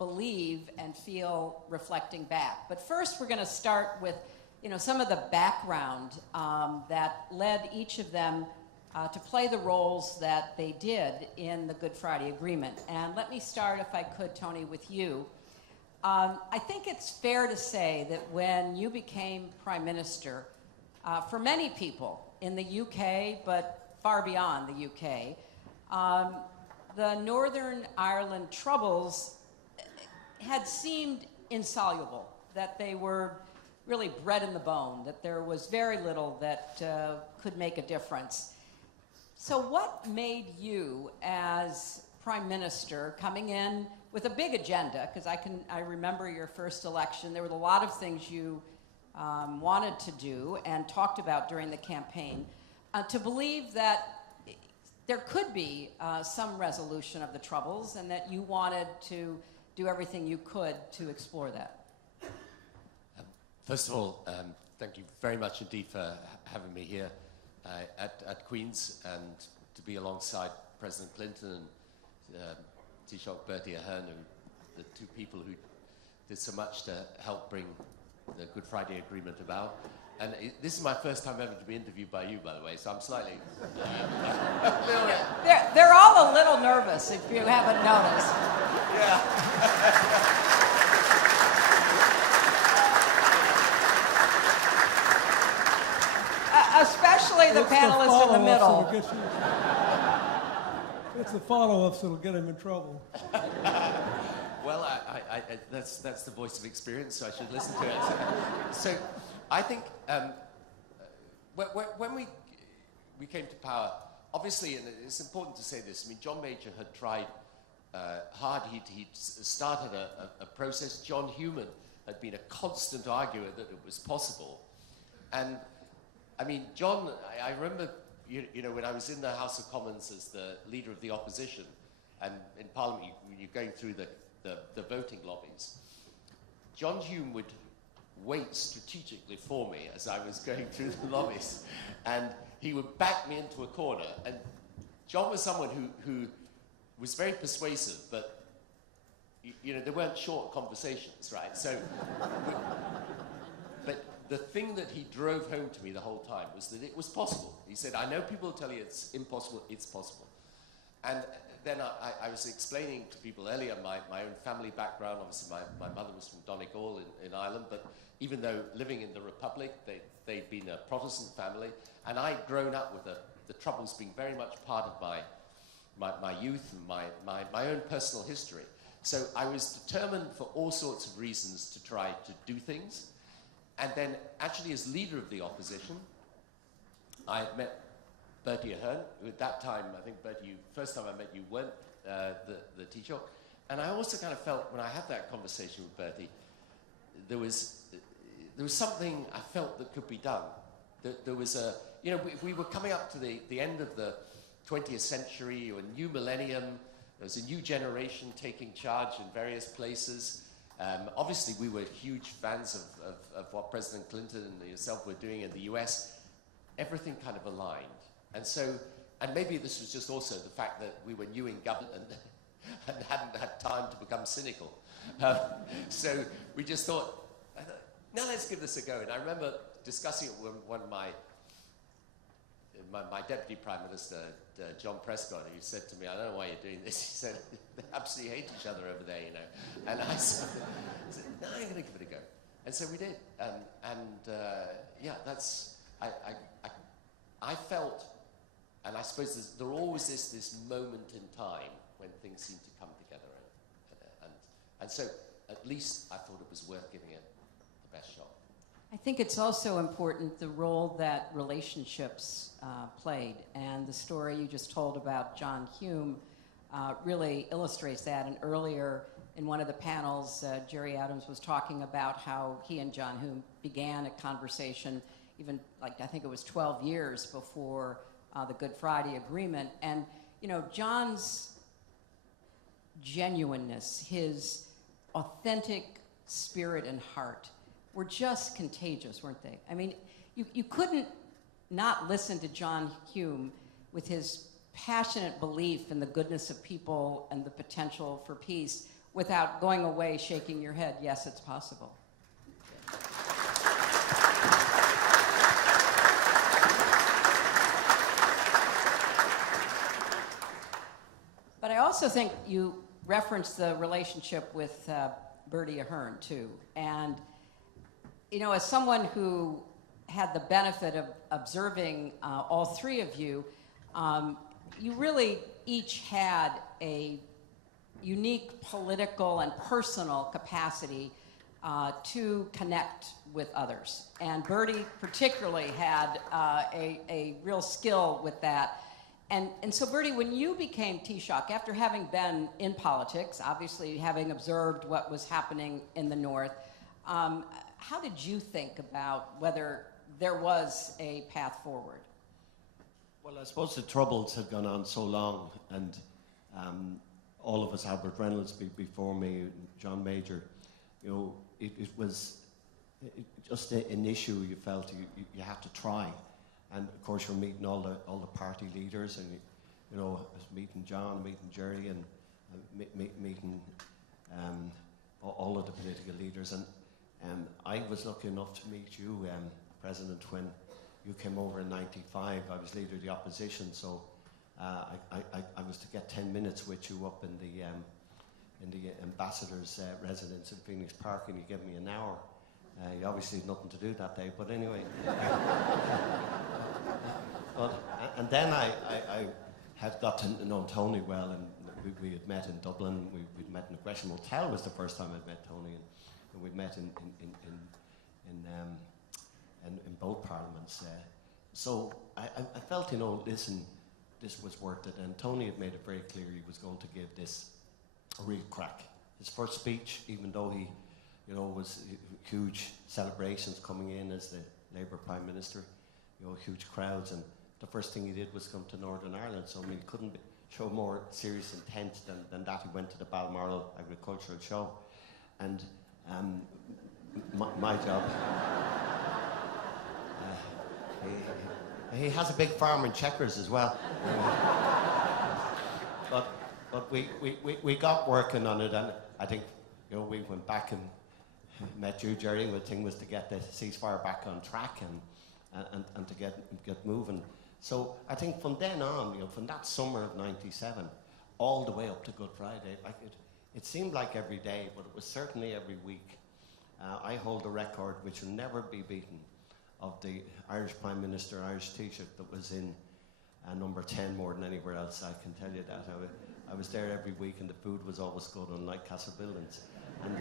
believe and feel reflecting back. But first, we're going to start with, some of the background that led each of them to play the roles that they did in the Good Friday Agreement. And let me start, if I could, Tony, with you. I think it's fair to say that when you became Prime Minister, for many people in the UK, but far beyond the UK, the Northern Ireland troubles had seemed insoluble, that they were really bred in the bone, that there was very little that could make a difference. So what made you, as Prime Minister, coming in with a big agenda, because I remember your first election, there were a lot of things you wanted to do and talked about during the campaign, to believe that there could be some resolution of the troubles and that you wanted to do everything you could to explore that? First of all, thank you very much indeed for having me here at Queen's, and to be alongside President Clinton and Taoiseach Bertie Ahern, the two people who did so much to help bring the Good Friday Agreement about. And this is my first time ever to be interviewed by you, by the way, so I'm slightly... They're all a little nervous, if you haven't noticed. Yeah. Especially the panelists in the middle. It's the follow-ups that'll get him in trouble. Well, that's the voice of experience, so I should listen to it. So I think when we came to power, obviously, and it's important to say this, I mean, John Major had tried hard. He'd started a process. John Hewman had been a constant arguer that it was possible. And, I mean, John, I remember, when I was in the House of Commons as the leader of the opposition, and in Parliament, you're going through the voting lobbies. John Hume would wait strategically for me as I was going through the lobbies, and he would back me into a corner. And John was someone who was very persuasive, but there weren't short conversations, right? So, but the thing that he drove home to me the whole time was that it was possible. He said, "I know people will tell you it's impossible, it's possible." And then I was explaining to people earlier my own family background. Obviously, my mother was from Donegal in Ireland, but even though living in the Republic, they'd been a Protestant family, and I'd grown up with the Troubles being very much part of my youth and my own personal history. So I was determined for all sorts of reasons to try to do things. And then, actually, as leader of the opposition, I had met Bertie Ahern, who at that time, I think, Bertie, first time I met you weren't the Taoiseach. And I also kind of felt, when I had that conversation with Bertie, there was something I felt that could be done. There was we were coming up to the end of the 20th century, or a new millennium. There was a new generation taking charge in various places. Obviously, we were huge fans of what President Clinton and yourself were doing in the US. Everything kind of aligned. And so, and maybe this was just also the fact that we were new in government and hadn't had time to become cynical. So we just thought, now let's give this a go. And I remember discussing it with one of my Deputy Prime Minister, John Prescott, who said to me, "I don't know why you're doing this." He said, "They absolutely hate each other over there, And I said, "No, I'm going to give it a go." And so we did. That's, I felt, and I suppose there always is this moment in time when things seem to come together. And so at least I thought it was worth giving it the best shot. I think it's also important the role that relationships played, and the story you just told about John Hume really illustrates that. And earlier in one of the panels, Jerry Adams was talking about how he and John Hume began a conversation, even I think it was 12 years before the Good Friday Agreement. And John's genuineness, his authentic spirit and heart were just contagious, weren't they? I mean, you couldn't not listen to John Hume with his passionate belief in the goodness of people and the potential for peace without going away shaking your head, yes, it's possible. But I also think you referenced the relationship with Bertie Ahern, too. And, you know, as someone who had the benefit of observing all three of you, you really each had a unique political and personal capacity to connect with others. And Bertie particularly had a real skill with that. And so, Bertie, when you became Taoiseach, after having been in politics, obviously having observed what was happening in the North, how did you think about whether there was a path forward? Well, I suppose the Troubles had gone on so long, and all of us, Albert Reynolds before me, John Major, you know, it was just an issue you felt you had to try. And of course, you're meeting all the party leaders, and you know, I was meeting John, meeting Jerry, and meeting all of the political leaders. And I was lucky enough to meet you, President, when you came over in '95. I was leader of the opposition, so I was to get 10 minutes with you up in the ambassador's residence in Phoenix Park, and you gave me an hour. You obviously had nothing to do that day, but anyway. And then I had got to know Tony well, and we had met in Dublin. We'd met in the Gresham Hotel was the first time I'd met Tony, and we'd met in both parliaments. So I felt, you know, listen, this was worth it, and Tony had made it very clear he was going to give this a real crack. His first speech, even though he, you know, was huge celebrations coming in as the Labour Prime Minister, you know, huge crowds, and the first thing he did was come to Northern Ireland. So I mean, he couldn't show more serious intent than that. He went to the Balmoral Agricultural Show, and my job. He has a big farm in Chequers as well. But we got working on it, and I think, you know, we went back and met you, Jerry, and the thing was to get the ceasefire back on track and to get moving. So I think from then on, you know, from that summer of '97, all the way up to Good Friday, like it seemed like every day, but it was certainly every week. I hold the record, which will never be beaten, of the Irish Prime Minister, Irish Taoiseach, that was in number 10 more than anywhere else, I can tell you that. I was there every week, and the food was always good, unlike Castle Buildings. And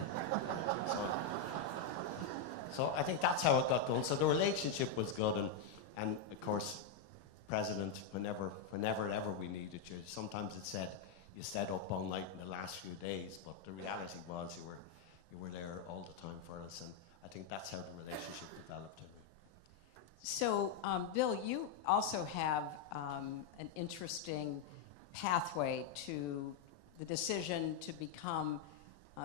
so I think that's how it got going. So the relationship was good, and of course, President, whenever ever we needed you. Sometimes it said you stayed up all night in the last few days, but the reality was you were there all the time for us, and I think that's how the relationship developed. So, Bill, you also have an interesting pathway to the decision to become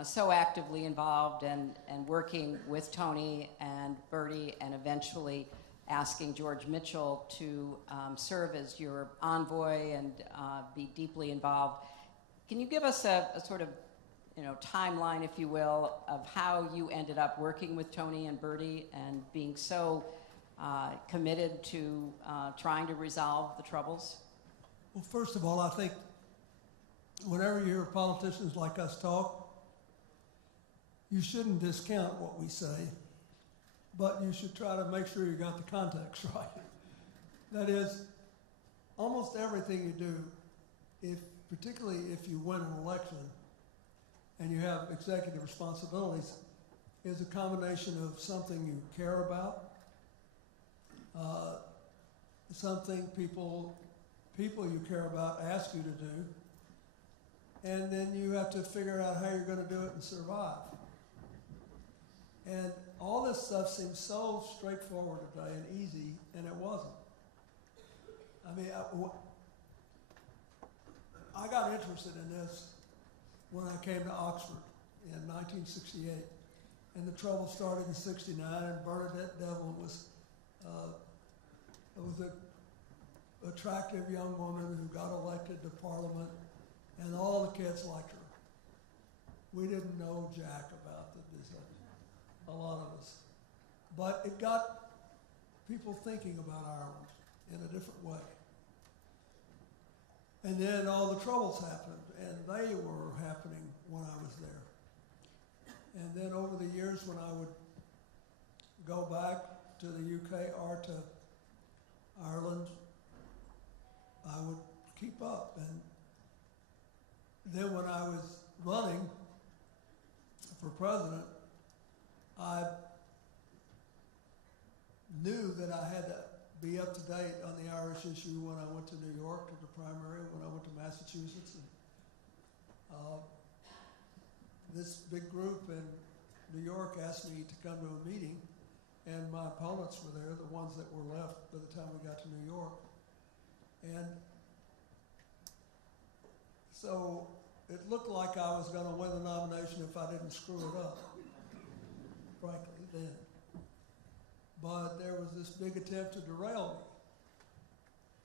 so actively involved and working with Tony and Bertie, and eventually asking George Mitchell to serve as your envoy and be deeply involved. Can you give us a sort of, you know, timeline, if you will, of how you ended up working with Tony and Bertie and being so committed to trying to resolve the Troubles? Well, first of all, I think whenever you hear politicians like us talk, you shouldn't discount what we say, but you should try to make sure you got the context right. That is, almost everything you do, particularly if you win an election and you have executive responsibilities, is a combination of something you care about, something people you care about ask you to do, and then you have to figure out how you're going to do it and survive. And all this stuff seems so straightforward today and easy, and it wasn't. I mean, I got interested in this when I came to Oxford in 1968, and the Trouble started in '69, and Bernadette Devlin was an attractive young woman who got elected to Parliament, and all the kids liked her. We didn't know jack about the design, a lot of us. But it got people thinking about Ireland in a different way. And then all the troubles happened, and they were happening when I was there. And then over the years when I would go back to the UK or to Ireland, I would keep up. And then when I was running for president, I knew that I had to be up to date on the Irish issue when I went to New York to the primary, when I went to Massachusetts. And, this big group in New York asked me to come to a meeting, and my opponents were there, the ones that were left by the time we got to New York. And so it looked like I was going to win the nomination if I didn't screw it up, frankly, then. But there was this big attempt to derail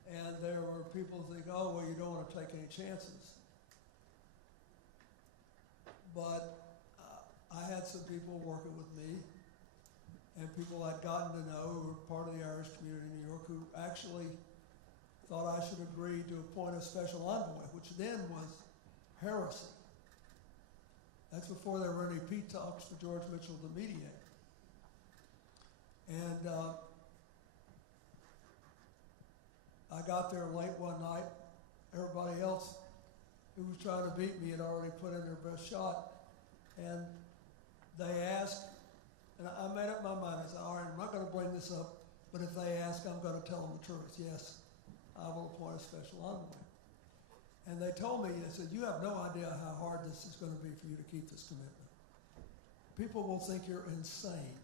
me. And there were people who think, oh, well, you don't want to take any chances. But I had some people working with me, and people I'd gotten to know who were part of the Irish community in New York who actually thought I should agree to appoint a special envoy, which then was heresy. That's before there were any peace talks for George Mitchell to mediate. And I got there late one night. Everybody else who was trying to beat me had already put in their best shot. And they asked, and I made up my mind. I said, all right, I'm not going to bring this up, but if they ask, I'm going to tell them the truth. Yes, I will appoint a special envoy. And they told me, they said, you have no idea how hard this is going to be for you to keep this commitment. People will think you're insane.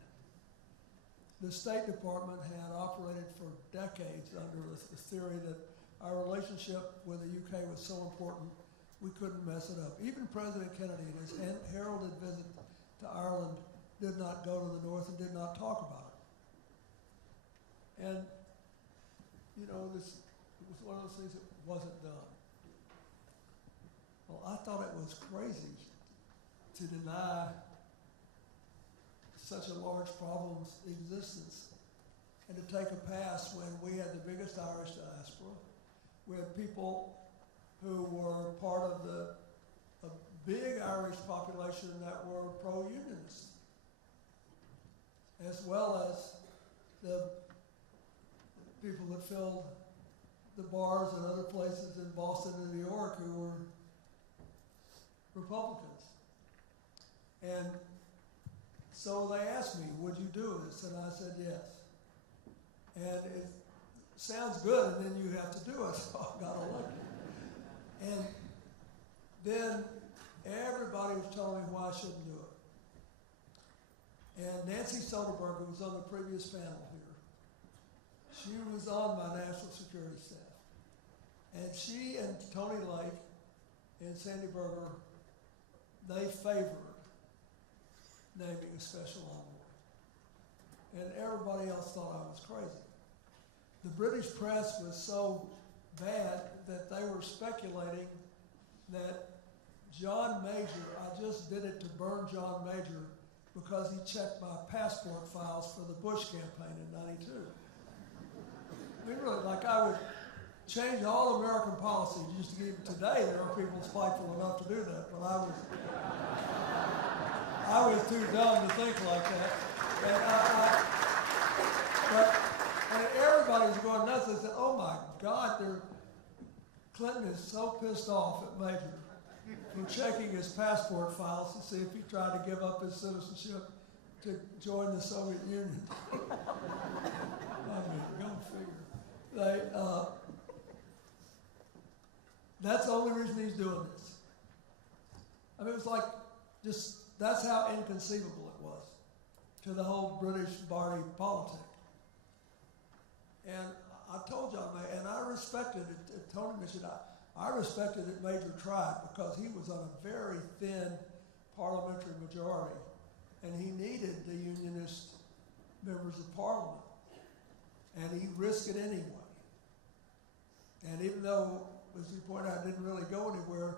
The State Department had operated for decades under the theory that our relationship with the UK was so important we couldn't mess it up. Even President Kennedy in his heralded visit to Ireland did not go to the north and did not talk about it. And, you know, it was one of those things that wasn't done. Well, I thought it was crazy to deny such a large problem's existence and to take a pass when we had the biggest Irish diaspora. We had people who were part of a big Irish population that were pro-unionist, as well as the people that filled the bars and other places in Boston and New York who were Republicans. And so they asked me, would you do this? And I said yes. And it sounds good, and then you have to do it, so I got elected. And then everybody was telling me why I shouldn't do it. And Nancy Soderbergh, who was on the previous panel here, she was on my national security staff. And she and Tony Lake and Sandy Berger, they favored naming a special envoy. And everybody else thought I was crazy. The British press was so bad that they were speculating that John Major, I just did it to burn John Major because he checked my passport files for the Bush campaign in '92. I mean, really, like I would change all American policy just to give. Today there are people spiteful enough to do that, but I was too dumb to think like that. And everybody was going nuts. They said, oh my God, Clinton is so pissed off at Major for checking his passport files to see if he tried to give up his citizenship to join the Soviet Union. I mean, go figure. That's the only reason he's doing this. I mean, it was like that's how inconceivable it was to the whole British Barty politic. And I told John Major, and I respected it. Tony mentioned I respected that Major tried because he was on a very thin parliamentary majority, and he needed the unionist members of parliament, and he risked it anyway. And even though, as you pointed out, it didn't really go anywhere,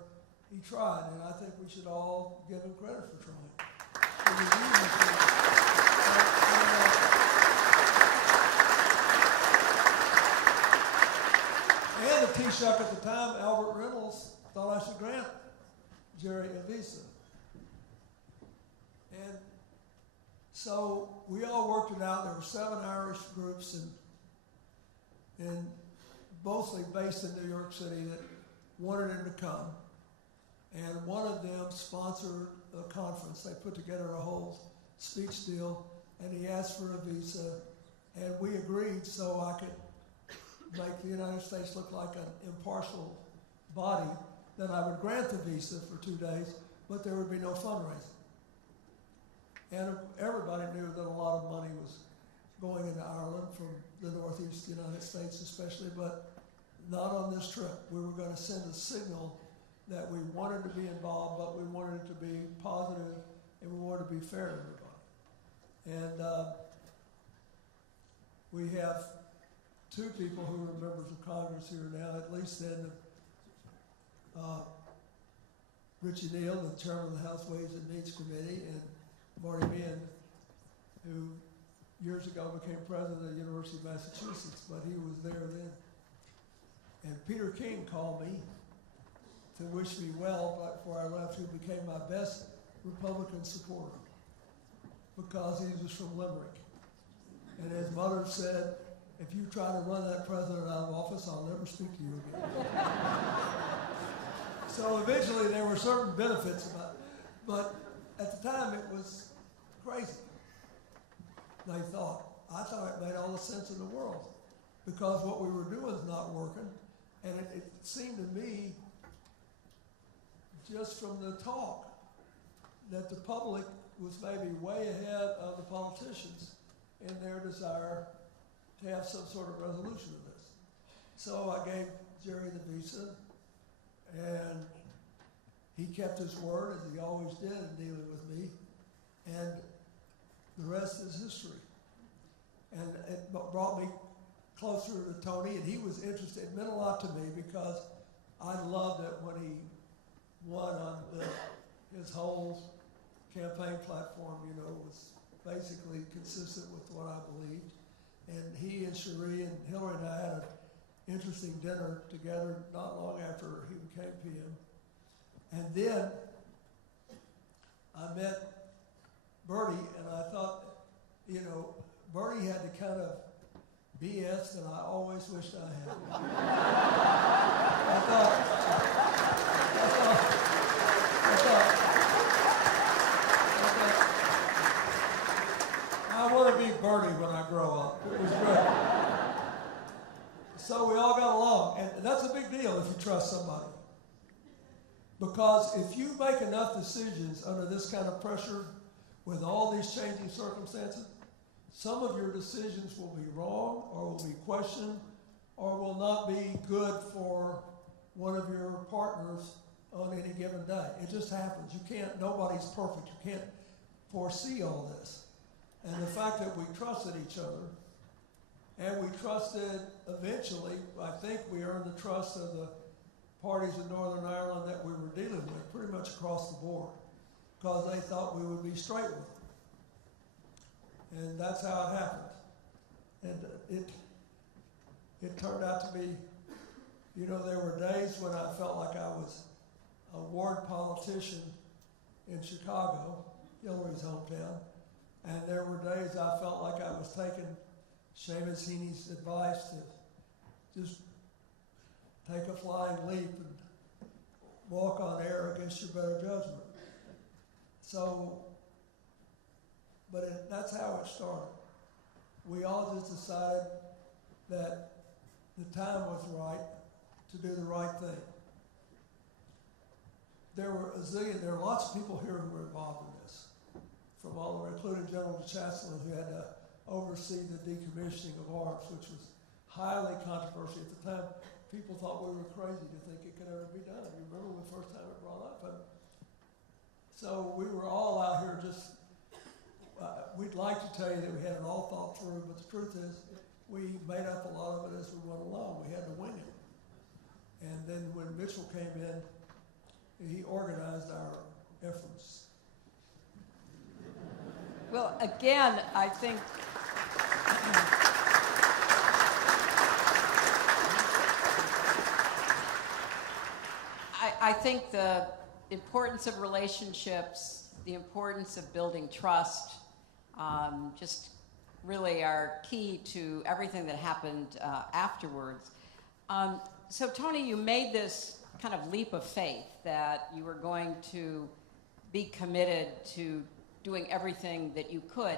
he tried, and I think we should all give him credit for trying. It was easy for him. And the Taoiseach at the time, Albert Reynolds, thought I should grant Jerry a visa. And so we all worked it out. There were 7 Irish groups, and mostly based in New York City, that wanted him to come. And one of them sponsored a conference. They put together a whole speech deal, and he asked for a visa, and we agreed so I could make the United States look like an impartial body, that I would grant the visa for 2 days, but there would be no fundraising. And everybody knew that a lot of money was going into Ireland from the Northeast United States especially, but not on this trip. We were going to send a signal that we wanted to be involved, but we wanted it to be positive, and we wanted to be fair to everybody. And we have 2 people who are members of Congress here now, at least then, Richie Neal, the chairman of the House Ways and Means Committee, and Bertie, who years ago became president of the University of Massachusetts, but he was there then. And Peter King called me to wish me well right before I left, who became my best Republican supporter because he was from Limerick. And his mother said, if you try to run that president out of office, I'll never speak to you again. So eventually there were certain benefits about it. But at the time it was crazy, they thought. I thought it made all the sense in the world because what we were doing is not working. And it seemed to me, just from the talk, that the public was maybe way ahead of the politicians in their desire to have some sort of resolution of this. So I gave Jerry the visa, and he kept his word, as he always did in dealing with me, and the rest is history. And it brought me closer to Tony, and he was interested. It meant a lot to me because I loved it when he won on his whole campaign platform, was basically consistent with what I believed. And he and Cherie and Hillary and I had an interesting dinner together not long after he became PM. And then I met Bertie, and I thought, Bertie had the kind of BS that I always wished I had. I thought, I want to be Bertie when I grow up. It was great. So we all got along, and that's a big deal if you trust somebody. Because if you make enough decisions under this kind of pressure with all these changing circumstances, some of your decisions will be wrong or will be questioned or will not be good for one of your partners on any given day. It just happens. Nobody's perfect. You can't foresee all this. And the fact that we trusted each other, and we trusted eventually, I think we earned the trust of the parties in Northern Ireland that we were dealing with pretty much across the board, because they thought we would be straight with it. And that's how it happened. And it turned out to be, there were days when I felt like I was a ward politician in Chicago, Hillary's hometown, and there were days I felt like I was taking Seamus Heaney's advice to just take a flying leap and walk on air against your better judgment. So, but that's how it started. We all just decided that the time was right to do the right thing. There were lots of people here who were involved in this, from all over, including General Chancellor, who had to oversee the decommissioning of arms, which was highly controversial at the time. People thought we were crazy to think it could ever be done. You remember the first time it brought up? And so we were all out here just, we'd like to tell you that we had it all thought through, but the truth is we made up a lot of it as we went along. We had to wing it. And then when Mitchell came in, he organized our efforts. Well, again, I think I think the importance of relationships, the importance of building trust, just really are key to everything that happened afterwards. So Tony, you made this kind of leap of faith that you were going to be committed to doing everything that you could.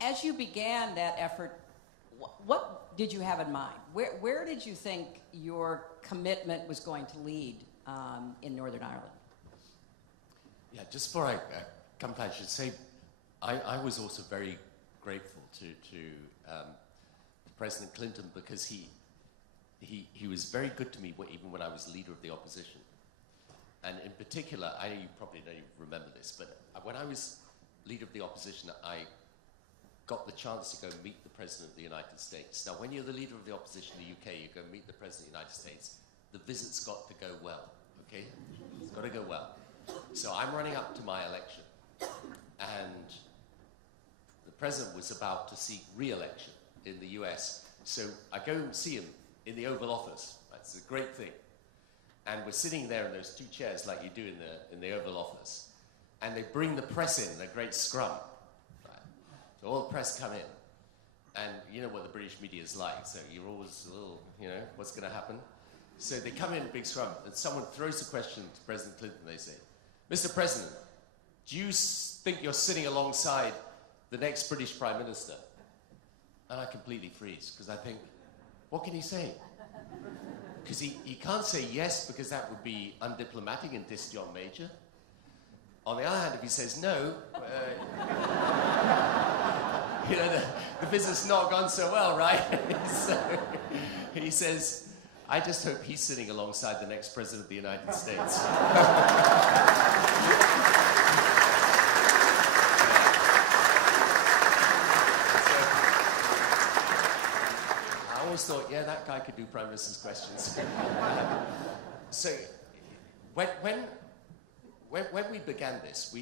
As you began that effort, what did you have in mind? Where did you think your commitment was going to lead in Northern Ireland? Yeah, just before I come back, I should say I was also very grateful to President Clinton because he was very good to me even when I was leader of the opposition. And in particular, I know you probably don't even remember this, but when I was leader of the opposition, I got the chance to go meet the President of the United States. Now, when you're the leader of the opposition in the UK, you go meet the President of the United States, the visit's got to go well, okay? It's got to go well. So I'm running up to my election, and the President was about to seek re-election in the US. So I go and see him in the Oval Office. That's a great thing. And we're sitting there in those two chairs like you do in the Oval Office. And they bring the press in a great scrum. Right? So all the press come in. And you know what the British media is like. So you're always a little, what's going to happen? So they come in a big scrum. And someone throws a question to President Clinton. They say, Mr. President, do you think you're sitting alongside the next British Prime Minister? And I completely freeze because I think, what can he say? Because he can't say yes because that would be undiplomatic and diss John Major. On the other hand, if he says no, the business has not gone so well, right? So he says, I just hope he's sitting alongside the next President of the United States. I always thought, yeah, that guy could do Prime Minister's questions. So when we began this,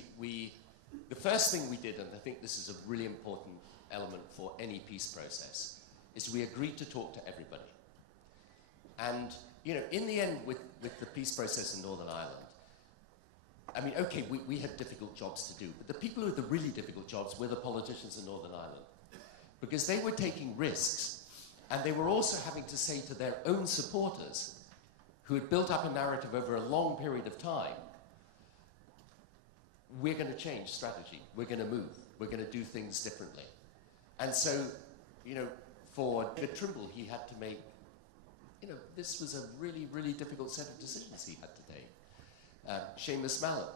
the first thing we did, and I think this is a really important element for any peace process, is we agreed to talk to everybody. And, in the end, with the peace process in Northern Ireland, I mean, okay, we had difficult jobs to do, but the people who had the really difficult jobs were the politicians in Northern Ireland. Because they were taking risks, and they were also having to say to their own supporters, who had built up a narrative over a long period of time, we're going to change strategy, we're going to move, we're going to do things differently. And so, for David Trimble, he had to make, this was a really, really difficult set of decisions he had to take. Seamus Mallon,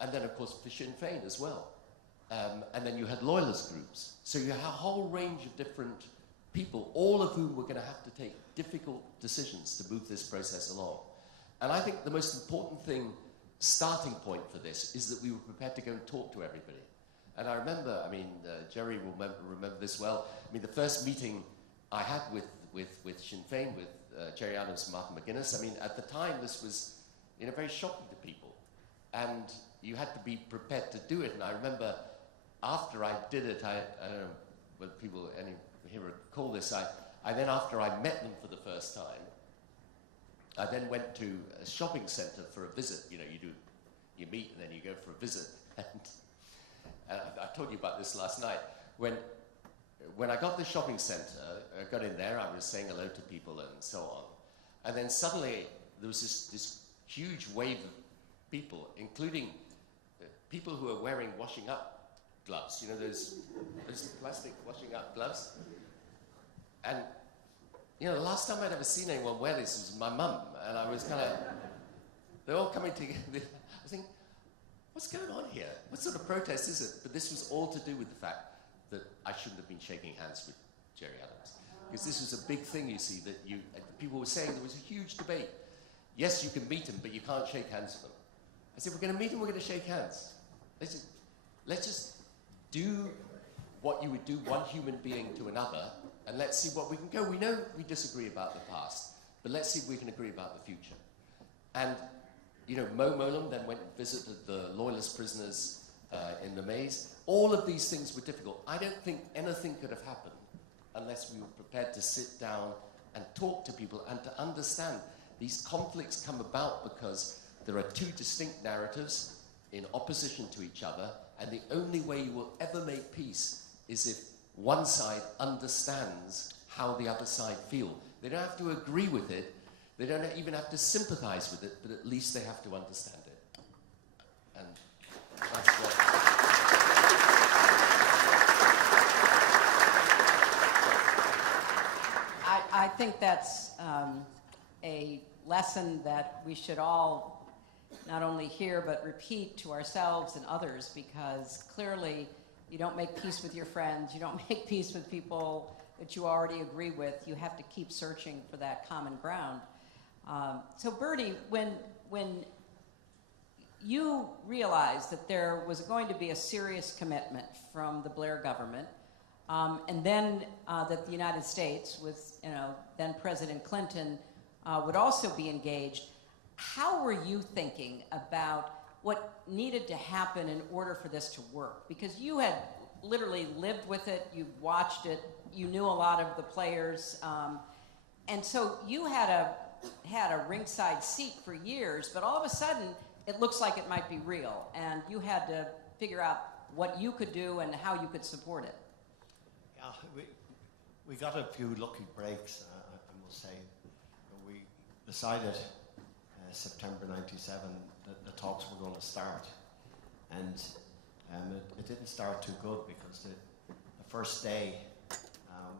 and then, of course, for Sinn Féin as well. And then you had loyalist groups. So you had a whole range of different people, all of whom were going to have to take difficult decisions to move this process along. And I think the most important starting point for this is that we were prepared to go and talk to everybody. And I remember, Jerry will remember this well. The first meeting I had with Sinn Féin, with Jerry Adams and Martin McGuinness, at the time this was, very shocking to people. And you had to be prepared to do it. And I remember after I did it, I don't know whether people here recall this, I then, after I met them for the first time, I then went to a shopping centre for a visit. You meet and then you go for a visit. And I told you about this last night. When I got the shopping centre, I got in there, I was saying hello to people and so on. And then suddenly there was this huge wave of people, including people who are wearing washing up gloves. Those plastic washing up gloves. And the last time I'd ever seen anyone wear this was my mum, and I was they're all coming together. I was thinking, what's going on here? What sort of protest is it? But this was all to do with the fact that I shouldn't have been shaking hands with Jerry Adams. Because this was a big thing, you see, that people were saying there was a huge debate. Yes, you can meet him, but you can't shake hands with him. I said, we're going to meet him, we're going to shake hands. Let's just do what you would do one human being to another, and let's see what we can go. We know we disagree about the past, but let's see if we can agree about the future. And Mo Mowlam then went and visited the Loyalist prisoners in the maze. All of these things were difficult. I don't think anything could have happened unless we were prepared to sit down and talk to people and to understand these conflicts come about because there are two distinct narratives in opposition to each other, and the only way you will ever make peace is if one side understands how the other side feel. They don't have to agree with it, they don't even have to sympathize with it, but at least they have to understand it. And that's what... I think that's a lesson that we should all not only hear but repeat to ourselves and others, because clearly you don't make peace with your friends, you don't make peace with people that you already agree with. You have to keep searching for that common ground. So Bertie, when you realized that there was going to be a serious commitment from the Blair government, and then that the United States, with then President Clinton, would also be engaged, how were you thinking about what needed to happen in order for this to work? Because you had literally lived with it, you watched it, you knew a lot of the players, and so you had a ringside seat for years, but all of a sudden it looks like it might be real, and you had to figure out what you could do and how you could support it. Yeah, we got a few lucky breaks, I must say. We decided September '97 that the talks were going to start, and it didn't start too good because the first day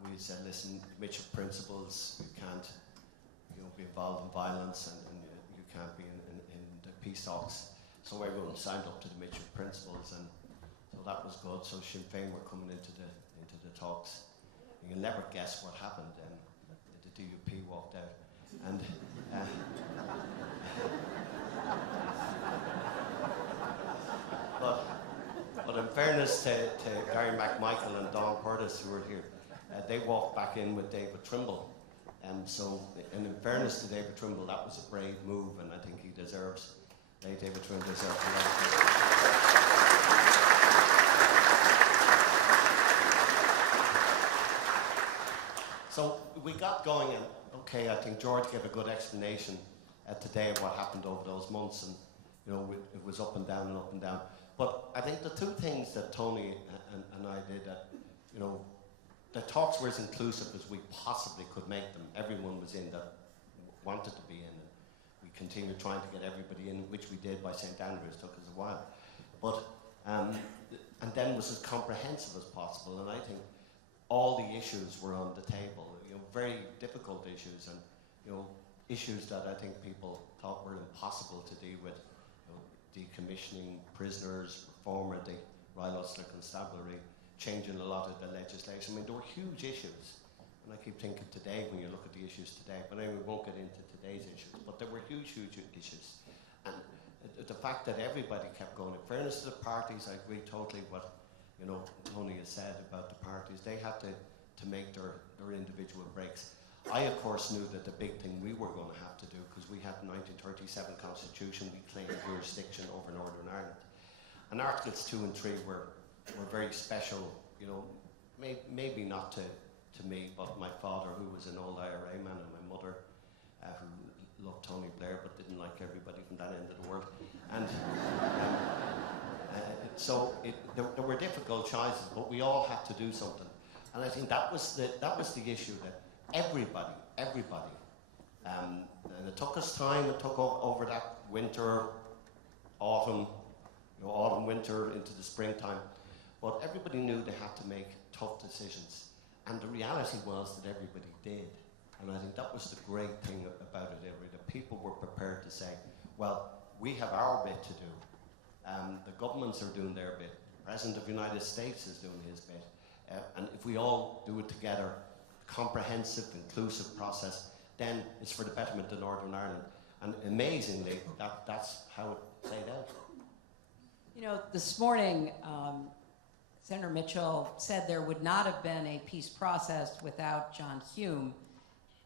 we said, listen, Mitchell principles, you can't be involved in violence, and you can't be in the peace talks. So everyone signed up to the Mitchell principles, and so that was good. So Sinn Féin were coming into the talks. You'll never guess what happened. The DUP walked out, and but in fairness to Gary McMichael and Don Curtis, who were here, they walked back in with David Trimble. And in fairness to David Trimble, that was a brave move, and I think he deserves. David Trimble deserves a lot of credit. So we got going, and okay, I think George gave a good explanation today of what happened over those months, and it was up and down and up and down. But I think the two things that Tony and I did, the talks were as inclusive as we possibly could make them. Everyone was in that wanted to be in, and we continued trying to get everybody in, which we did by St Andrews. Took us a while, but and then was as comprehensive as possible. And I think all the issues were on the table. Very difficult issues, and issues that I think people thought were impossible to deal with. Decommissioning prisoners, reform of the Royal Ulster Constabulary, changing a lot of the legislation. I mean, there were huge issues, and I keep thinking today when you look at the issues today, but anyway, we won't get into today's issues, but there were huge issues. And the fact that everybody kept going, in fairness to the parties, I agree totally what Tony has said about the parties. They had to make their individual breaks. I, of course, knew that the big thing we were going to have to do, because we had the 1937 Constitution, we claimed jurisdiction over Northern Ireland. And Articles 2 and 3 were very special, maybe not to me, but my father, who was an old IRA man, and my mother, who loved Tony Blair but didn't like everybody from that end of the world. And so there were difficult choices, but we all had to do something. And I think that was the issue, that everybody, and it took us time. It took over that winter, autumn, winter into the springtime. But everybody knew they had to make tough decisions, and the reality was that everybody did. And I think that was the great thing about it. The people were prepared to say, "Well, we have our bit to do. The governments are doing their bit. The President of the United States is doing his bit." And if we all do it together, comprehensive, inclusive process, then it's for the betterment of Northern Ireland. And amazingly, that's how it played out. This morning, Senator Mitchell said there would not have been a peace process without John Hume,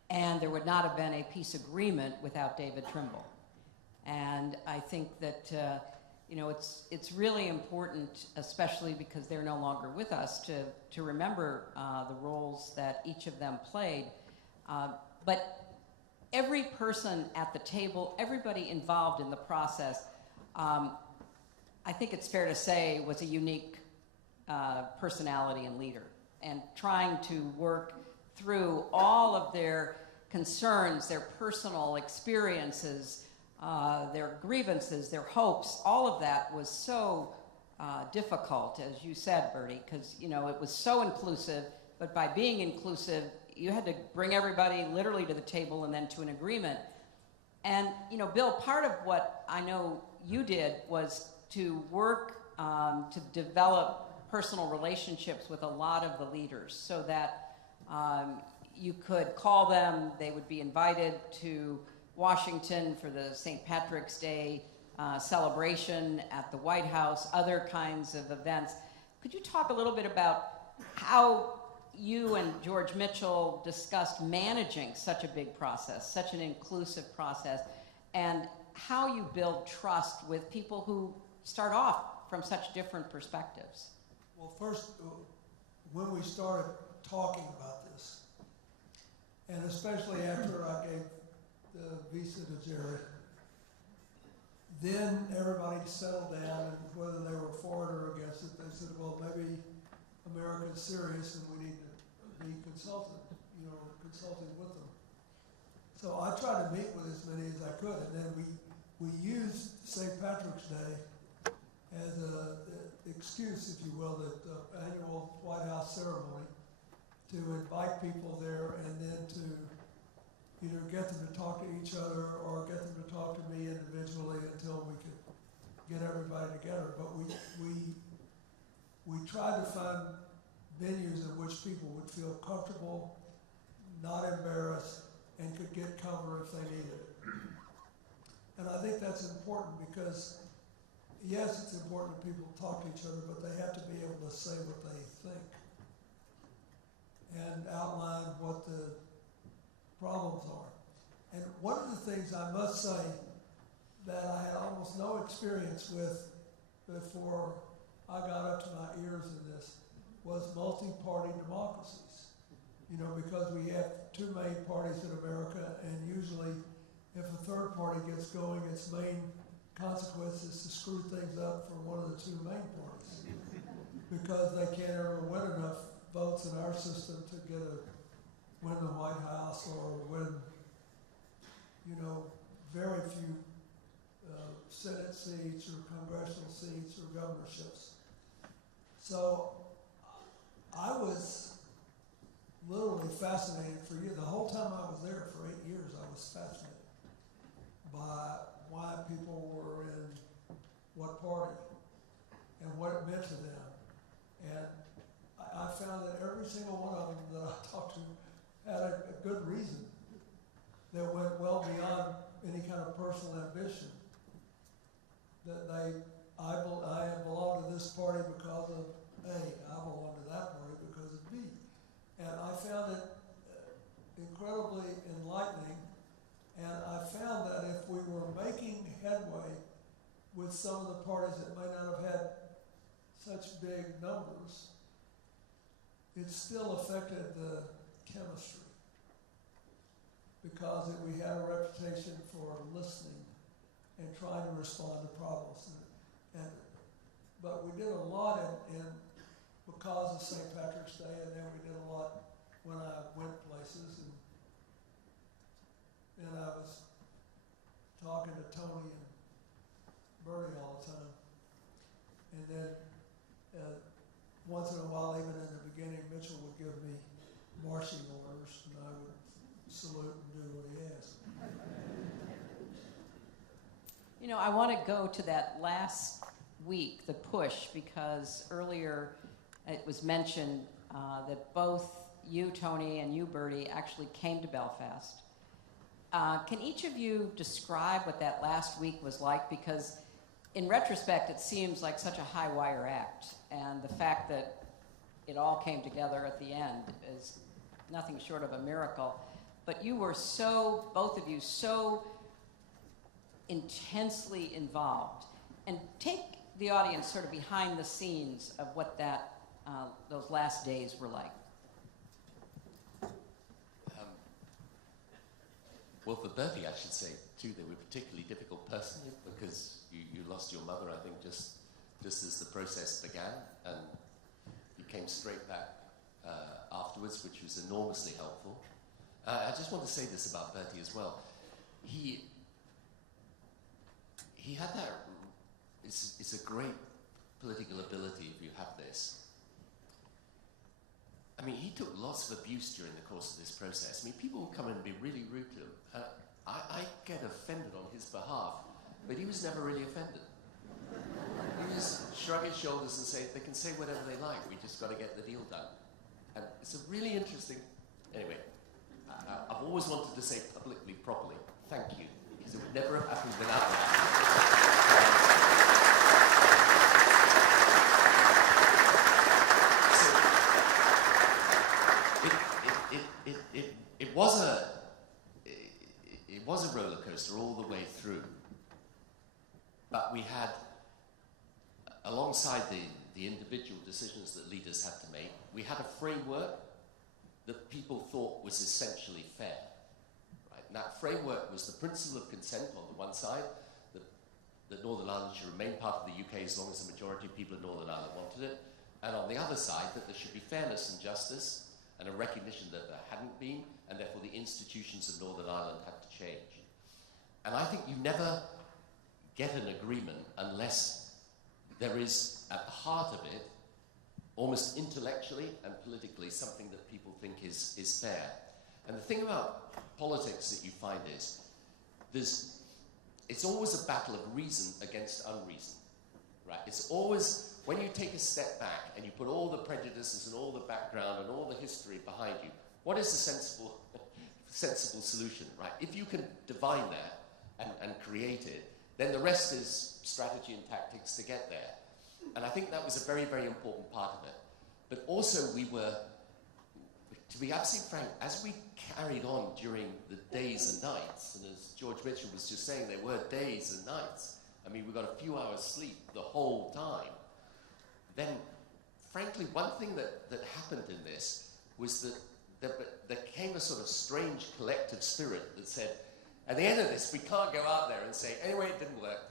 and there would not have been a peace agreement without David Trimble. And I think that it's really important, especially because they're no longer with us, to remember the roles that each of them played. But every person at the table, everybody involved in the process, I think it's fair to say was a unique personality and leader, and trying to work through all of their concerns, their personal experiences, their grievances, their hopes, all of that was so difficult, as you said, Bertie, because it was so inclusive, but by being inclusive, you had to bring everybody literally to the table and then to an agreement. And, Bill, part of what I know you did was to work to develop personal relationships with a lot of the leaders so that you could call them, they would be invited to Washington for the St. Patrick's Day celebration at the White House, other kinds of events. Could you talk a little bit about how you and George Mitchell discussed managing such a big process, such an inclusive process, and how you build trust with people who start off from such different perspectives? Well, first, when we started talking about this, and especially after I gave the visa to Jerry, then everybody settled down, and whether they were for it or against it, they said, well, maybe America's serious and we need to be consulting with them. So I tried to meet with as many as I could, and then we used St. Patrick's Day as an excuse, if you will, the annual White House ceremony, to invite people there and then to either get them to talk to each other or get them to talk to me individually until we could get everybody together. But we tried to find venues in which people would feel comfortable, not embarrassed, and could get cover if they needed it. And I think that's important because, yes, it's important that people talk to each other, but they have to be able to say what they think and outline what the problems are. And one of the things I must say that I had almost no experience with before I got up to my ears in this was multi-party democracies. Because we have two main parties in America, and usually if a third party gets going, its main consequence is to screw things up for one of the two main parties because they can't ever win enough votes in our system to win the White House or win, very few Senate seats or congressional seats or governorships. So I was literally fascinated for you. The whole time I was there for 8 years, I was fascinated by why people were in what party and what it meant to them. And I found that every single one of them that I talked to had a good reason that went well beyond any kind of personal ambition. That I belong to this party because of A, I belong to that party because of B. And I found it incredibly enlightening, and I found that if we were making headway with some of the parties that may not have had such big numbers, it still affected the chemistry because we had a reputation for listening and trying to respond to problems. But we did a lot because of St. Patrick's Day, and then we did a lot when I went places. And I was talking to Tony and Bertie all the time. And then once in a while, even in the beginning, Mitchell would give me marching orders, and I would salute and do what he asked. I want to go to that last week, the push, because earlier it was mentioned that both you, Tony, and you, Bertie, actually came to Belfast. Can each of you describe what that last week was like? Because in retrospect, it seems like such a high-wire act, and the fact that it all came together at the end is nothing short of a miracle. But you were both of you, so intensely involved. And take the audience sort of behind the scenes of what those last days were like. Well, for Bertie, I should say, too, they were particularly difficult personally because you lost your mother, I think, just as the process began, and you came straight back afterwards, which was enormously helpful. I just want to say this about Bertie as well. He had that, it's a great political ability if you have this. I mean, he took lots of abuse during the course of this process. I mean, people would come in and be really rude to him. I get offended on his behalf, but he was never really offended. He just shrug his shoulders and say, they can say whatever they like, we just got to get the deal done. And it's a really interesting, anyway, I've always wanted to say publicly, properly, thank you, because it would never have happened without that. It was a roller coaster all the way through, but we had, alongside the individual decisions that leaders had to make, we had a framework that people thought was essentially fair. Right? And that framework was the principle of consent on the one side, that Northern Ireland should remain part of the UK as long as the majority of people in Northern Ireland wanted it, and on the other side, that there should be fairness and justice, and a recognition that there hadn't been, and therefore the institutions of Northern Ireland had to change. And I think you never get an agreement unless there is, at the heart of it, almost intellectually and politically, something that people think is fair. And the thing about politics that you find is, it's always a battle of reason against unreason, right? It's always, when you take a step back and you put all the prejudices and all the background and all the history behind you, what is the sensible solution, right? If you can divine that and create it, then the rest is strategy and tactics to get there. And I think that was a very, very important part of it. But also we were, to be absolutely frank, as we carried on during the days and nights, and as George Mitchell was just saying, there were days and nights. I mean, we got a few hours sleep the whole time. Then, frankly, one thing that happened in this was that there came a sort of strange collective spirit that said, at the end of this, we can't go out there and say, anyway, it didn't work.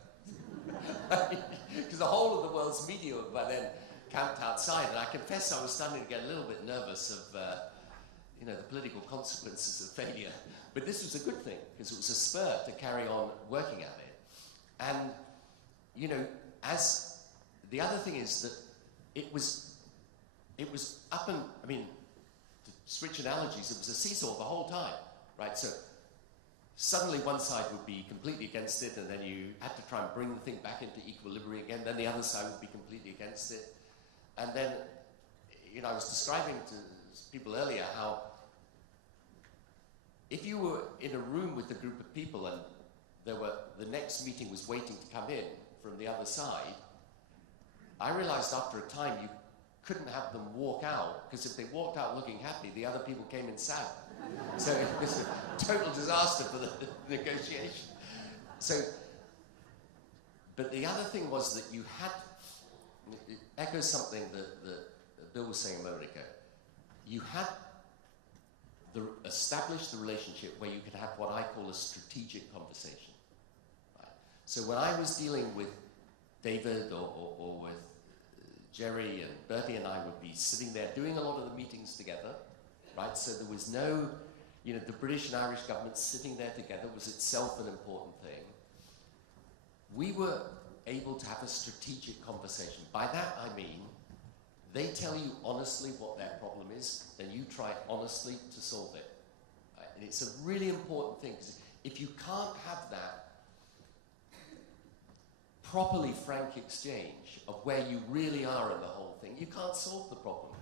Because the whole of the world's media by then camped outside, and I confess I was starting to get a little bit nervous of the political consequences of failure. But this was a good thing, because it was a spur to carry on working at it. And, as the other thing is that it was up and, I mean, to switch analogies, it was a seesaw the whole time, right? So suddenly one side would be completely against it, and then you had to try and bring the thing back into equilibrium again, then the other side would be completely against it. And then, I was describing to people earlier how if you were in a room with a group of people and the next meeting was waiting to come in from the other side, I realized after a time you couldn't have them walk out, because if they walked out looking happy, the other people came in sad. So it was a total disaster for the negotiation. But the other thing was that you had, it echoes something that Bill was saying a moment ago, you had established the relationship where you could have what I call a strategic conversation. Right? So when I was dealing with David or with Jerry and Bertie, and I would be sitting there doing a lot of the meetings together, right? So there was no, the British and Irish governments sitting there together was itself an important thing. We were able to have a strategic conversation. By that I mean, they tell you honestly what their problem is, then you try honestly to solve it. Right? And it's a really important thing, because if you can't have that properly frank exchange of where you really are in the whole thing, you can't solve the problem,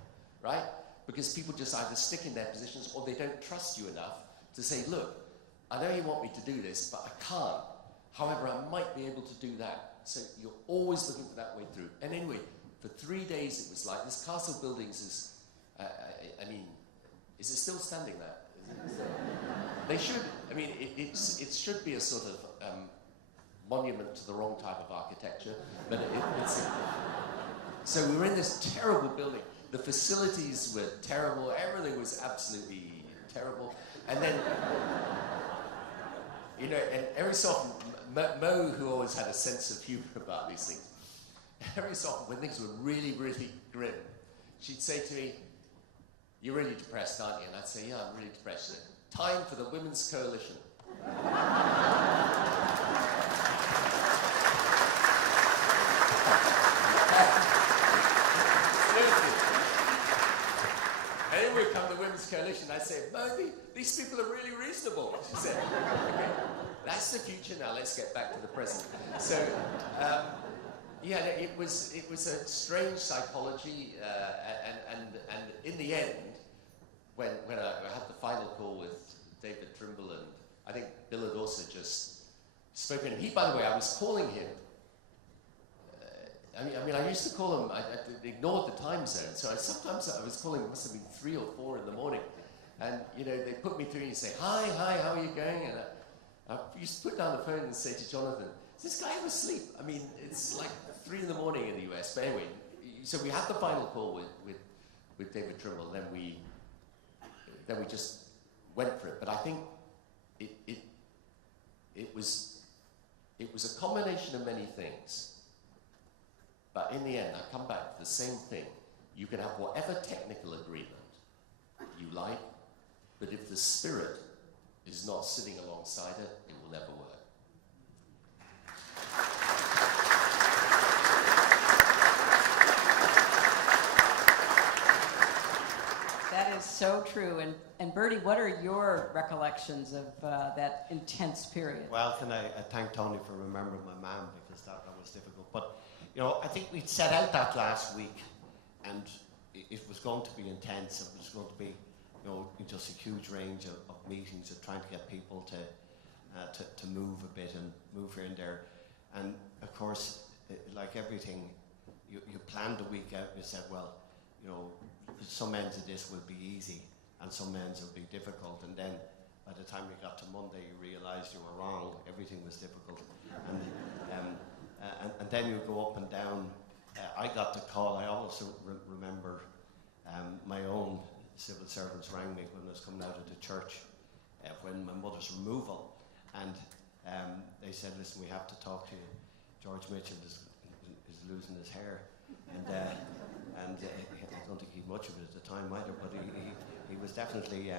right? Because people just either stick in their positions or they don't trust you enough to say, look, I know you want me to do this, but I can't. However, I might be able to do that. So you're always looking for that way through. And anyway, for 3 days it was like, this castle buildings is, is it still standing there? They should, it should be a sort of monument to the wrong type of architecture, but it's... So we were in this terrible building. The facilities were terrible. Everything was absolutely terrible. And then, you know, and every so often, Mo, who always had a sense of humor about these things, every so often when things were really, really grim, she'd say to me, "You're really depressed, aren't you?" And I'd say, "Yeah, I'm really depressed." "Time for the Women's Coalition." And then we come to the Women's Coalition, I say, "Mo, these people are really reasonable." She said, "Okay, that's the future, now let's get back to the present." So, yeah, it was a strange psychology, and in the end, when I had the final call with David Trimble, and I think Bill had also just spoken. He, by the way, I was calling him. I mean, I used to call him. I ignored the time zone, so sometimes I was calling. It must have been 3 or 4 in the morning, and you know they put me through and say, "Hi, how are you going?" And I used to put down the phone and say to Jonathan, "Is this guy ever asleep?" I mean, it's like 3 in the morning in the US. But anyway, so we had the final call with David Trimble. Then we just went for it. But I think it was a combination of many things. But in the end, I come back to the same thing. You can have whatever technical agreement you like, but if the spirit is not sitting alongside it, it will never work. That is so true. And Bertie, what are your recollections of that intense period? Well, can I thank Tony for remembering my mum, because that was difficult. But, you know, I think we'd set out that last week, and it was going to be intense. It was going to be, you know, just a huge range of meetings of trying to get people to move a bit and move here and there. And, of course, like everything, you planned the week out and you said, well, you know, some ends of this will be easy and some ends will be difficult. And then by the time you got to Monday, you realised you were wrong. Everything was difficult. And then you go up and down. I got the call. I also remember my own civil servants rang me when I was coming out of the church when my mother's removal. And they said, "Listen, we have to talk to you. George Mitchell is losing his hair." And I don't think he had much of it at the time either, but he was definitely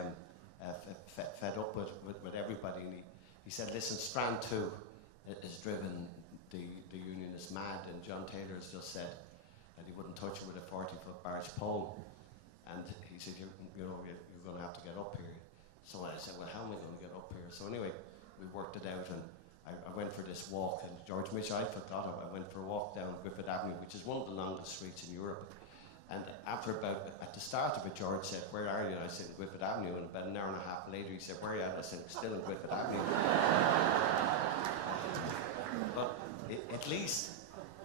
fed up with everybody. And he said, "Listen, Strand 2 has driven the unionists mad, and John Taylor has just said that he wouldn't touch it with a 40-foot barge pole." And he said, you're going to have to get up here. So I said, "Well, how am I going to get up here?" So anyway, we worked it out, and I went for this walk, and George Mitchell, I forgot it. I went for a walk down Griffith Avenue, which is one of the longest streets in Europe. And at the start of it, George said, "Where are you?" And I said, "In Griffith Avenue." And about an hour and a half later, he said, "Where are you at?" I said, "Still in Griffith Avenue." But at least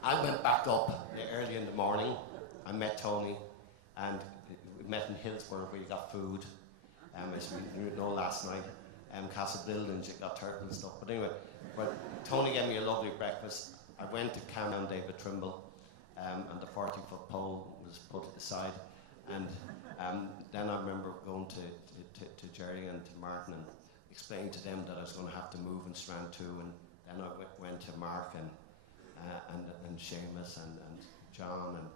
I went back up early in the morning. I met Tony, and we met in Hillsborough where you got food. As we know last night, Castle Buildings, you got turtle and stuff. But anyway, Tony gave me a lovely breakfast. I went to calm down David Trimble, and the 40-foot pole was put aside. And then I remember going to Jerry and to Martin and explaining to them that I was going to have to move in Strand 2. And then I went to Mark and Seamus and John, and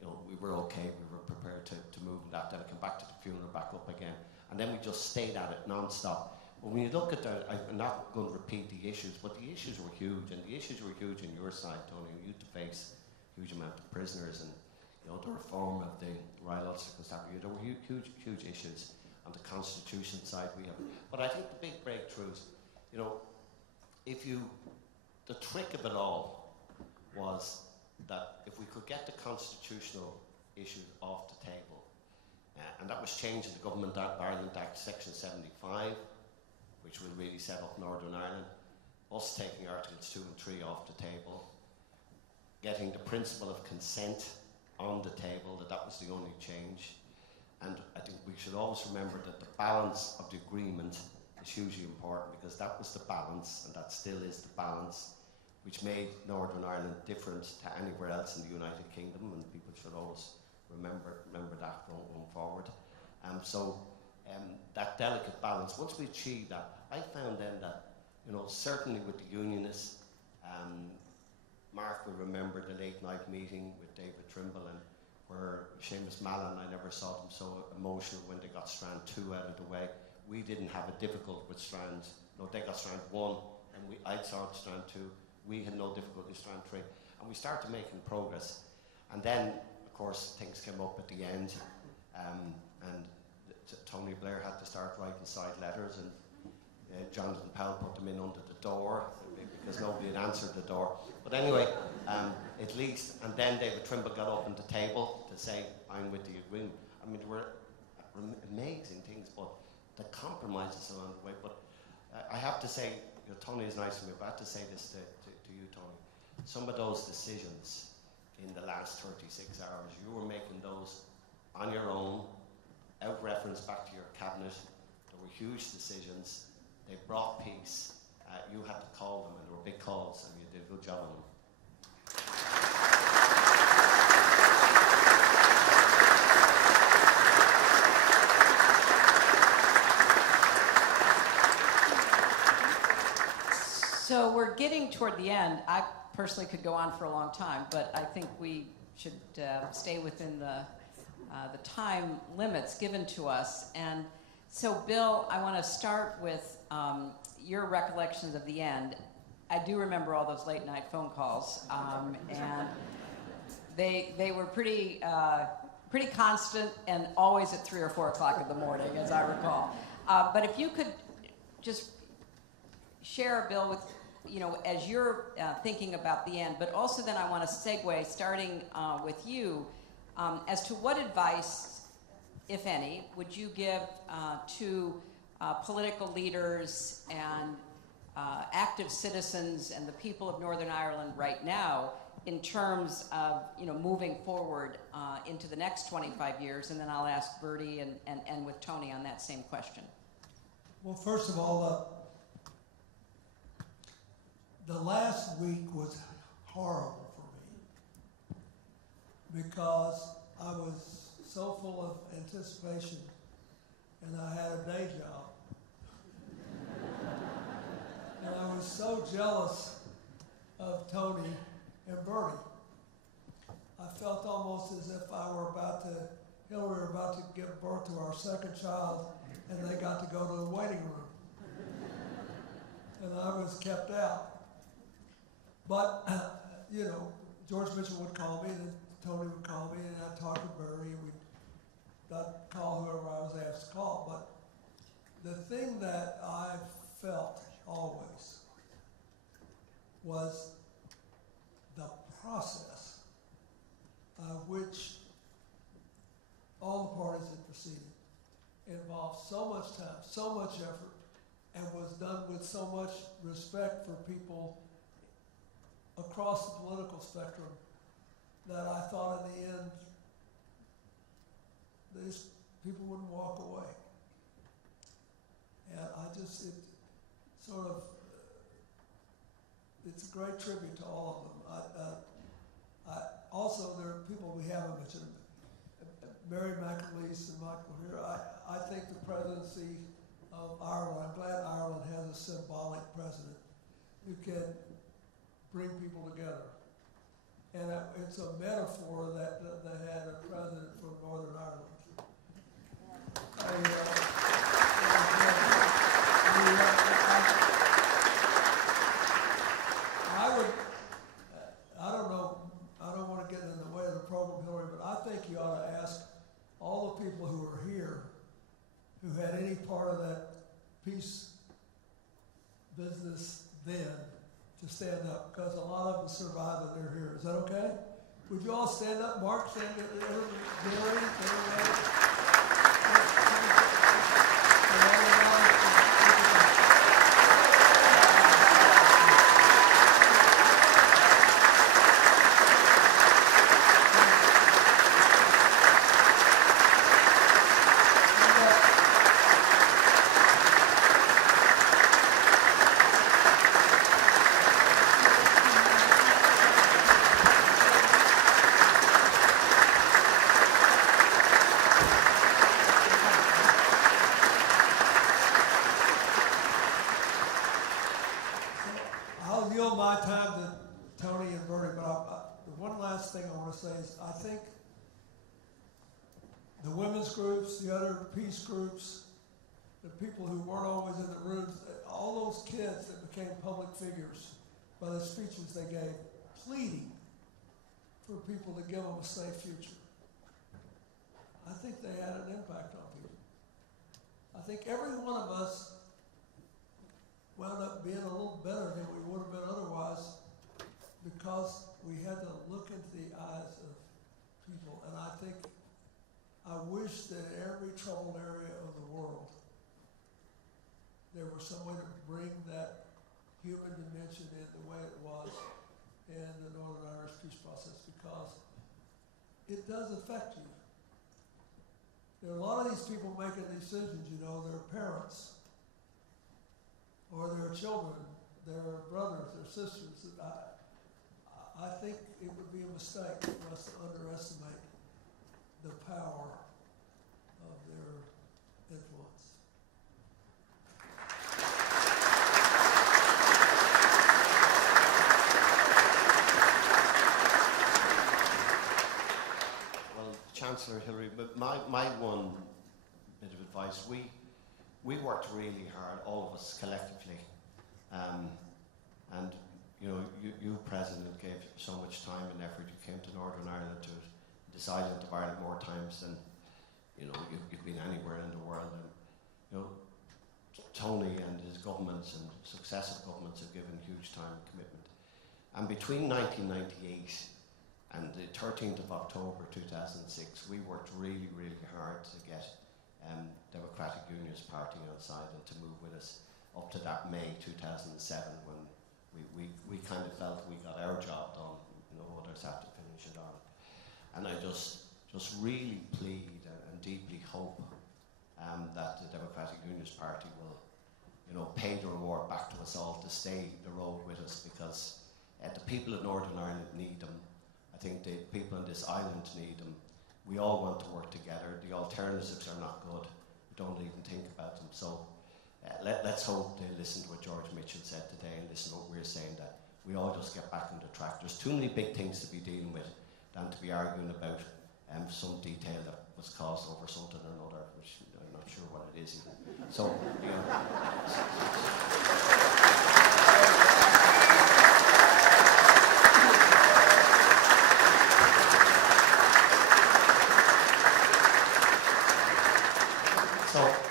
you know, we were okay. We were prepared to move that. Then I came back to the funeral, back up again, and then we just stayed at it non-stop. But when you look at I'm not going to repeat the issues, but the issues were huge, and the issues were huge on your side, Tony. You had to face a huge amount of prisoners, and you know, the reform of the Royal Ulster Constabulary. There were huge issues on the Constitution side. We have, but I think the big breakthroughs, you know, the trick of it all was that if we could get the constitutional issues off the table, and that was changing the Government of Ireland Act Section 75, which will really set up Northern Ireland, us taking Articles 2 and 3 off the table, getting the principle of consent on the table, that was the only change. And I think we should always remember that the balance of the agreement is hugely important, because that was the balance, and that still is the balance which made Northern Ireland different to anywhere else in the United Kingdom, and people should always remember that going forward. That delicate balance, once we achieved that, I found then that, certainly with the Unionists, Mark will remember the late night meeting with David Trimble, and where Seamus Mallon, I never saw them so emotional when they got Strand 2 out of the way. We didn't have it difficult with Strand, they got Strand 1, and I saw Strand 2. We had no difficulty with Strand 3, and we started making progress. And then, of course, things came up at the end, and Tony Blair had to start writing side letters, and Jonathan Powell put them in under the door because nobody had answered the door. But anyway, at least, and then David Trimble got up on the table to say, I'm with the agreement. I mean, there were amazing things, but the compromises along the way. But I have to say, Tony is nice to me, but I have to say this to you, Tony. Some of those decisions in the last 36 hours, you were making those on your own, out reference back to your cabinet. There were huge decisions. They brought peace. You had to call them, and they were big calls, and you did a good job on them. So we're getting toward the end. I personally could go on for a long time, but I think we should stay within the time limits given to us. And so, Bill, I want to start with your recollections of the end. I do remember all those late night phone calls, and they were pretty constant and always at 3 or 4 o'clock in the morning, as I recall. But if you could just share, Bill, with as you're thinking about the end, but also then I want to segue, starting with you, as to what advice, if any, would you give to political leaders and active citizens and the people of Northern Ireland right now in terms of moving forward into the next 25 years? And then I'll ask Bertie and end with Tony on that same question. Well, first of all, the last week was horrible for me because I was so full of anticipation, and I had a day job. And I was so jealous of Tony and Bertie. I felt almost as if Hillary were about to give birth to our second child, and they got to go to the waiting room. And I was kept out. But, George Mitchell would call me, and then Tony would call me, and I'd talk to Bertie, and we'd call whoever I was asked to call. But the thing that I felt always was the process of which all the parties had proceeded involved so much time, so much effort, and was done with so much respect for people across the political spectrum that I thought in the end these people wouldn't walk away. And it's a great tribute to all of them. Also, there are people we haven't mentioned. Mary McAleese and Michael here. I think the presidency of Ireland, I'm glad Ireland has a symbolic president who can bring people together. And it's a metaphor that they had a president from Northern Ireland. I don't want to get in the way of the program, Hillary, but I think you ought to ask all the people who are here who had any part of that peace business then to stand up, because a lot of them survived and they're here. Is that okay? Would you all stand up? Mark, stand up. Gary, everybody. I'll yield my time to Tony and Bertie, but the one last thing I want to say is I think the women's groups, the other peace groups, the people who weren't always in the rooms, all those kids that became public figures by the speeches they gave, pleading for people to give them a safe future. I think they had an impact on people. I think every one of us wound up being a little better than we would have been otherwise because we had to look into the eyes of people. And I wish that in every troubled area of the world, there was some way to bring that human dimension in the way it was in the Northern Irish peace process, because it does affect you. There are a lot of these people making decisions, you know, their parents or their children, their brothers, their sisters. I think it would be a mistake for us to underestimate the power of their influence. Well, Chancellor Hillary, but my one bit of advice, we worked really hard, all of us collectively, and you know, you President gave so much time and effort. You came to Northern Ireland, to this island of Ireland, more times than you know you've been anywhere in the world. And you know, Tony and his governments and successive governments have given huge time and commitment. And between 1998 and the 13th of October 2006, we worked really, really hard to get Democratic Unionist Party on side and to move with us up to that May 2007 when we kind of felt we got our job done, you know, others had to finish it on. And I just really plead and deeply hope that the Democratic Unionist Party will, you know, pay the reward back to us all to stay the road with us, because the people of Northern Ireland need them. I think the people on this island need them. We all want to work together. The alternatives are not good. We don't even think about them. So let's hope they listen to what George Mitchell said today and listen to what we're saying, that we all just get back on the track. There's too many big things to be dealing with than to be arguing about some detail that was caused over something or another, which I'm not sure what it is even. So, you know.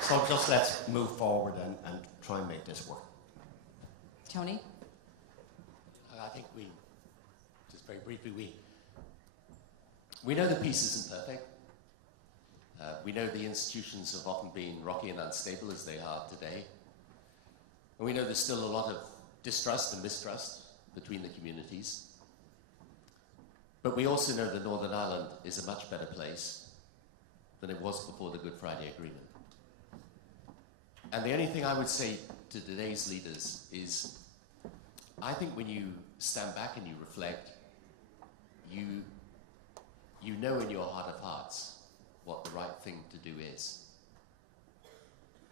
So just let's move forward and try and make this work. Tony? I think just very briefly, we know the peace isn't perfect. We know the institutions have often been rocky and unstable as they are today. And we know there's still a lot of distrust and mistrust between the communities. But we also know that Northern Ireland is a much better place than it was before the Good Friday Agreement. And the only thing I would say to today's leaders is, I think when you stand back and you reflect, you know in your heart of hearts what the right thing to do is.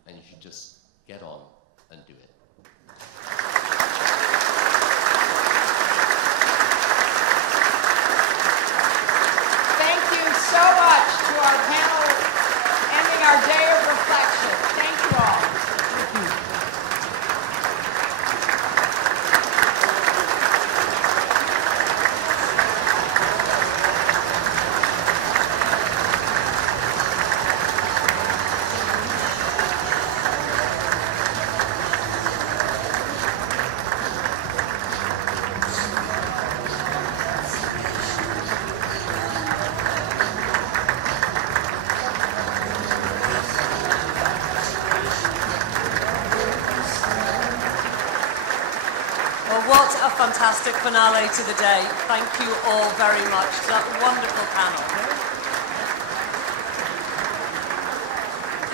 And you should just get on and do it. Thank you so much to our panel ending our day of reflection. Thank you all. What a fantastic finale to the day. Thank you all very much to that wonderful panel.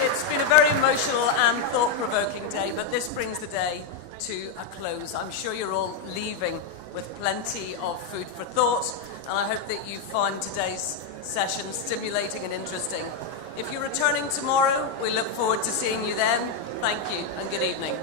It's been a very emotional and thought-provoking day, but this brings the day to a close. I'm sure you're all leaving with plenty of food for thought, and I hope that you find today's session stimulating and interesting. If you're returning tomorrow, we look forward to seeing you then. Thank you and good evening.